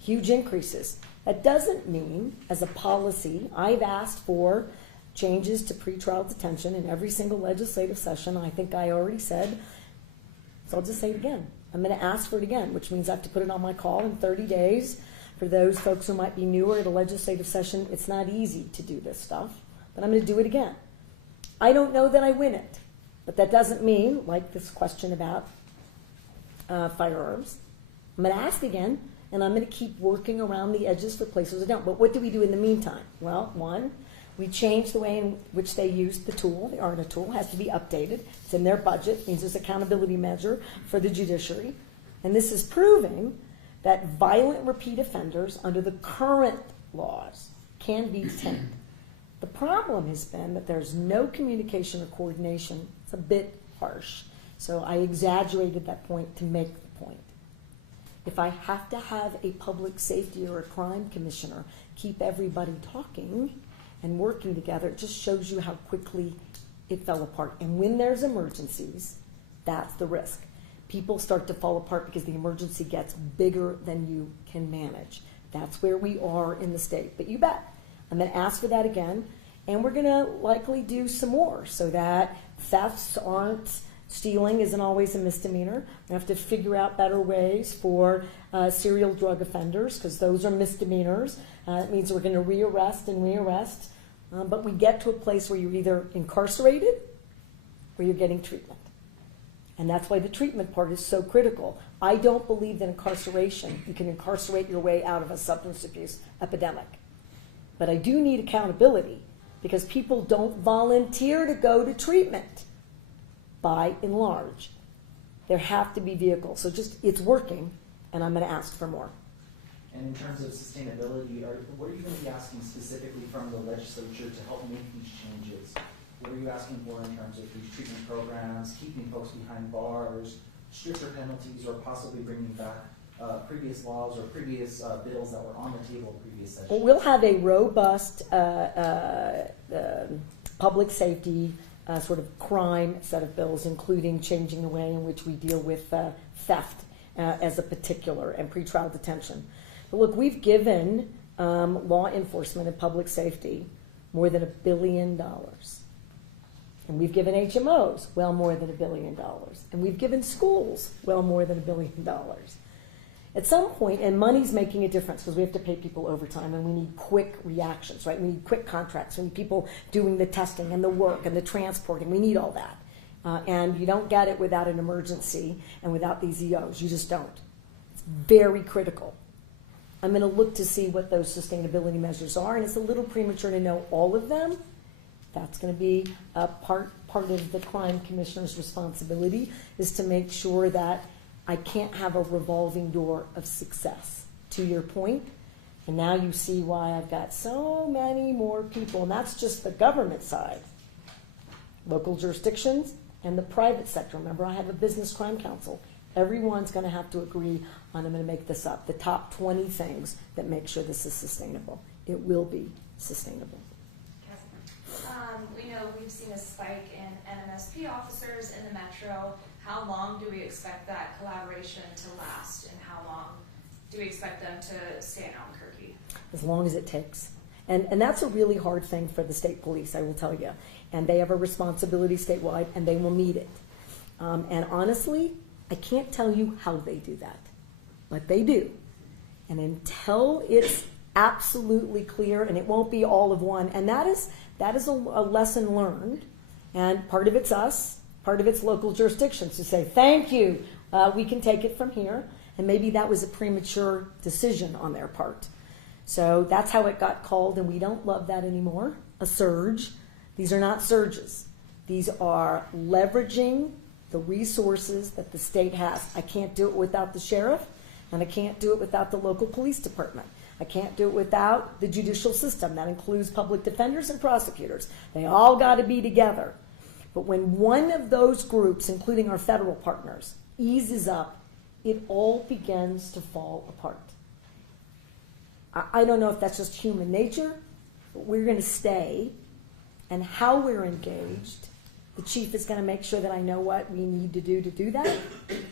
Huge increases. That doesn't mean, as a policy, I've asked for changes to pretrial detention in every single legislative session. I think I already said, so I'll just say it again. I'm going to ask for it again, which means I have to put it on my call in 30 days. For those folks who might be newer at a legislative session, it's not easy to do this stuff, but I'm going to do it again. I don't know that I win it, but that doesn't mean, like this question about firearms, I'm going to ask again, and I'm going to keep working around the edges for places that don't. But what do we do in the meantime? Well, one, we change the way in which they use the tool. The ARNA tool has to be updated. It's in their budget. It means there's accountability measure for the judiciary. And this is proving that violent repeat offenders under the current laws can be detained. The problem has been that there's no communication or coordination. It's a bit harsh. So I exaggerated that point to make the point. If I have to have a public safety or a crime commissioner keep everybody talking and working together, it just shows you how quickly it fell apart. And when there's emergencies, that's the risk. People start to fall apart because the emergency gets bigger than you can manage. That's where we are in the state. But you bet, I'm going to ask for that again, and we're going to likely do some more so that thefts aren't, stealing isn't always a misdemeanor. We have to figure out better ways for serial drug offenders, because those are misdemeanors. It means we're going to rearrest and rearrest. But we get to a place where you're either incarcerated or you're getting treatment. And that's why the treatment part is so critical. I don't believe that incarceration, you can incarcerate your way out of a substance abuse epidemic. But I do need accountability because people don't volunteer to go to treatment by and large. There have to be vehicles. So just, it's working, and I'm going to ask for more. And in terms of sustainability, what are you going to be asking specifically from the legislature to help make these changes? What are you asking for in terms of these treatment programs, keeping folks behind bars, stricter penalties, or possibly bringing back previous laws or previous bills that were on the table in previous sessions? Well, we'll have a robust public safety sort of crime set of bills, including changing the way in which we deal with theft as a particular and pretrial detention. But look, we've given law enforcement and public safety more than $1 billion. And we've given HMOs well more than $1 billion. And we've given schools well more than $1 billion. At some point, and money's making a difference because we have to pay people overtime and we need quick reactions, right? We need quick contracts. We need people doing the testing and the work and the transporting. We need all that. And you don't get it without an emergency and without these EOs. You just don't. It's very critical. I'm going to look to see what those sustainability measures are, and it's a little premature to know all of them. That's going to be part of the crime commissioner's responsibility, is to make sure that I can't have a revolving door of success, to your point. And now you see why I've got so many more people, and that's just the government side. Local jurisdictions and the private sector. Remember, I have a business crime council. Everyone's going to have to agree on, I'm going to make this up, the top 20 things that make sure this is sustainable. It will be sustainable. We know we've seen a spike in NMSP officers in the metro. How long do we expect that collaboration to last, and how long do we expect them to stay in Albuquerque? As long as it takes. And that's a really hard thing for the state police, I will tell you. And they have a responsibility statewide, and they will meet it. And honestly, I can't tell you how they do that, but they do. And until it's absolutely clear, and it won't be all of one, and that is a lesson learned, and part of it's us, part of it's local jurisdictions to say, thank you, we can take it from here, and maybe that was a premature decision on their part. So that's how it got called, and we don't love that anymore, a surge. These are not surges. These are leveraging the resources that the state has. I can't do it without the sheriff, and I can't do it without the local police department. I can't do it without the judicial system. That includes public defenders and prosecutors. They all got to be together. But when one of those groups, including our federal partners, eases up, it all begins to fall apart. I don't know if that's just human nature, but we're going to stay. And how we're engaged, the chief is going to make sure that I know what we need to do that.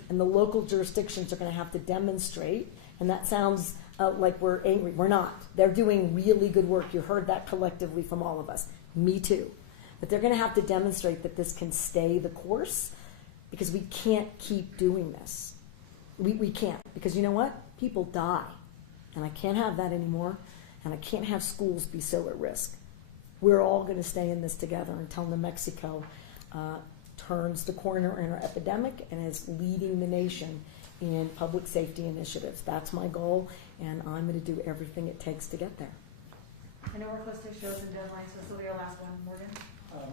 And the local jurisdictions are going to have to demonstrate. And that sounds like we're angry. We're not. They're doing really good work. You heard that collectively from all of us. Me too. But they're going to have to demonstrate that this can stay the course, because we can't keep doing this. We can't. Because you know what? People die. And I can't have that anymore. And I can't have schools be so at risk. We're all going to stay in this together until New Mexico turns the corner in our epidemic and is leading the nation in public safety initiatives. That's my goal, and I'm going to do everything it takes to get there. I know we're close to shows and deadlines, so this will be our last one. Morgan?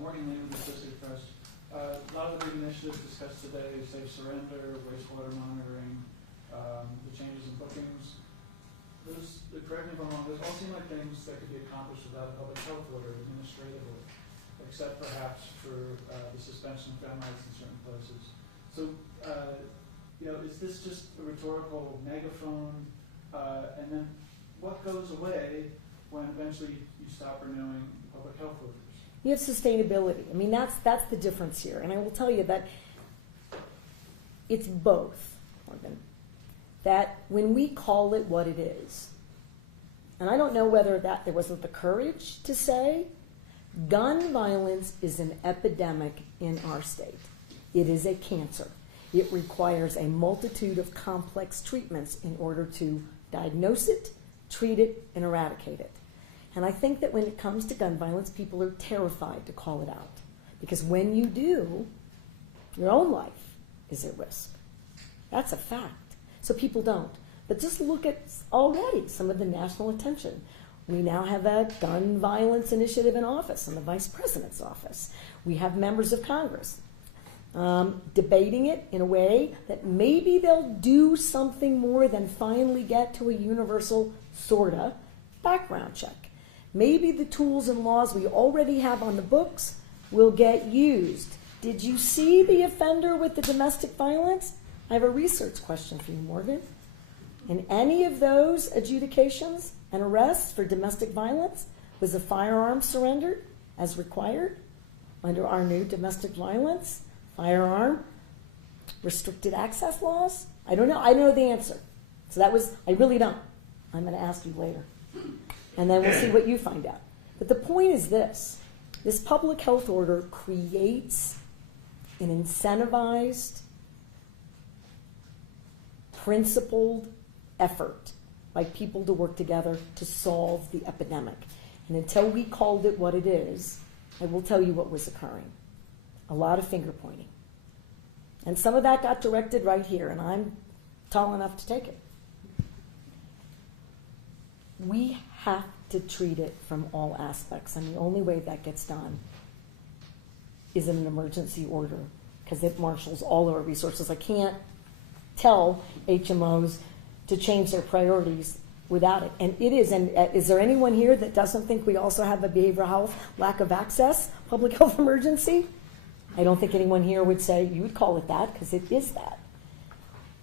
Morgan Lee with the Associated Press. A lot of the big initiatives discussed today, safe surrender, wastewater monitoring, the changes in bookings. Those, correct me if I'm wrong, those all seem like things that could be accomplished without a public health order administratively, except perhaps for the suspension of gun rights in certain places. So, is this just a rhetorical megaphone? And then what goes away when eventually you stop renewing public health orders? You have sustainability. I mean, that's the difference here. And I will tell you that it's both, Morgan. That when we call it what it is, and I don't know whether that there wasn't the courage to say, gun violence is an epidemic in our state. It is a cancer. It requires a multitude of complex treatments in order to diagnose it, treat it, and eradicate it. And I think that when it comes to gun violence, people are terrified to call it out. Because when you do, your own life is at risk. That's a fact. So people don't. But just look at already some of the national attention. We now have a gun violence initiative in office in the Vice President's office. We have members of Congress debating it in a way that maybe they'll do something more than finally get to a universal, sorta, background check. Maybe the tools and laws we already have on the books will get used. Did you see the offender with the domestic violence? I have a research question for you, Morgan. In any of those adjudications and arrests for domestic violence, was a firearm surrendered as required under our new domestic violence firearm restricted access laws? I don't know. I don't know the answer. So I really don't. I'm going to ask you later. And then we'll see what you find out. But the point is this public health order creates an incentivized, principled effort by people to work together to solve the epidemic. And until we called it what it is, I will tell you what was occurring. A lot of finger pointing. And some of that got directed right here, and I'm tall enough to take it. We have to treat it from all aspects, and the only way that gets done is in an emergency order, because it marshals all of our resources. I can't tell HMOs to change their priorities without it. And it is, and is there anyone here that doesn't think we also have a behavioral health lack of access public health emergency? I don't think anyone here would say you would call it that, because it is that.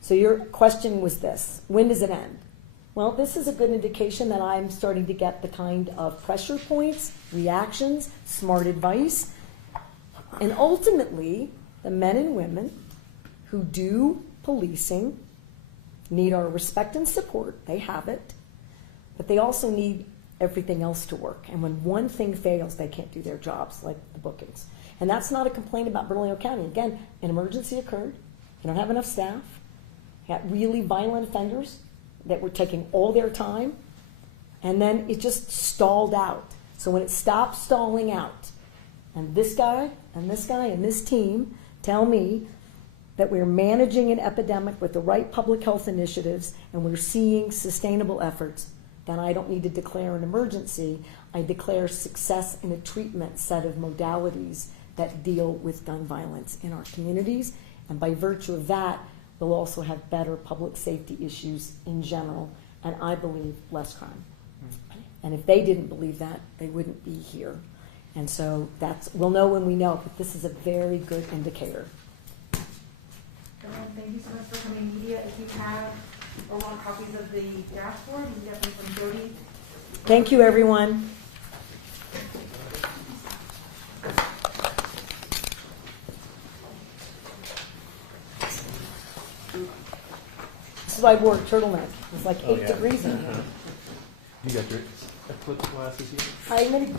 So your question was this: when does it end? Well, this is a good indication that I'm starting to get the kind of pressure points, reactions, smart advice, and ultimately the men and women who do policing need our respect and support. They have it, but they also need everything else to work. And when one thing fails, they can't do their jobs, like the bookings. And that's not a complaint about Bernalillo County. Again, an emergency occurred. You don't have enough staff. You got really violent offenders that were taking all their time, and then it just stalled out. So when it stopped stalling out, and this guy and this guy and this team tell me that we're managing an epidemic with the right public health initiatives and we're seeing sustainable efforts, then I don't need to declare an emergency. I declare success in a treatment set of modalities that deal with gun violence in our communities. And by virtue of that, we'll also have better public safety issues in general, and I believe less crime. And if they didn't believe that, they wouldn't be here. And so we'll know when we know, but this is a very good indicator. Thank you so much for coming, media. If you have or want copies of the dashboard, you can get them from Jody. Thank you, everyone. This is why I wore a turtleneck. It's like 8 degrees in here. You got your eclipse glasses here? I'm gonna